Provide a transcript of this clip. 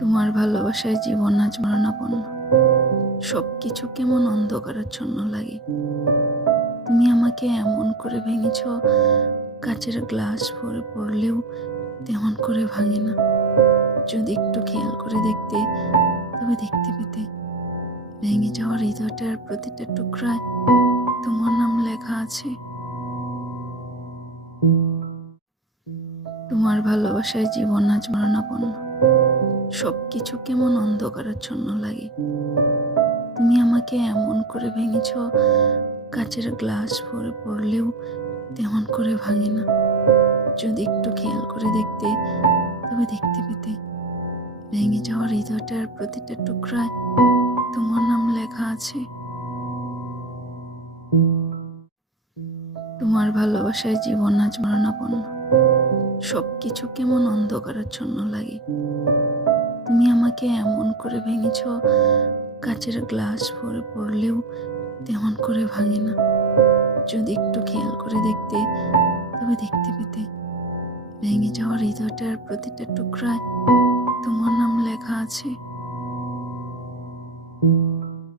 তোমার ভালোবাসায় জীবন আজ মরণাপন্ন। সবকিছু কেমন অন্ধকারাচ্ছন্ন লাগে। তুমি আমাকে এমন করে ভেঙেছ, কাচের গ্লাস ভরে পড়লেও তেমন করে ভাঙে না। যদি একটু খেয়াল করে দেখতে, তবে দেখতে পেতে ভেঙে যাওয়া হৃদয়টার প্রতিটা টুকরায় তোমার নাম লেখা আছে। তোমার ভালোবাসায় জীবন আজ মরণাপন্ন। সবকিছু কেমন অন্ধকারাচ্ছন্ন লাগে। তুমি আমাকে এমন করে ভেঙেছ, কাচের গ্লাস ভরে পড়লেও তেমন করে ভাঙে না। যদি একটু খেয়াল করে দেখতে, তবে দেখতে পেতে ভেঙে যাওয়া হৃদয়টার প্রতিটা টুকরায় তোমার নাম লেখা আছে। তোমার ভালোবাসায় জীবন আজ মরণাপন্ন। সবকিছু কেমন অন্ধকারাচ্ছন্ন লাগে। তুমি আমাকে এমন করে ভেঙেছ, কাচের গ্লাস ভরে পড়লেও তেমন করে ভাঙে না। যদি একটু খেয়াল করে দেখতে, তবে দেখতে পেতে ভেঙে যাওয়া হৃদয়টার প্রতিটা টুকরায় তোমার নাম লেখা আছে।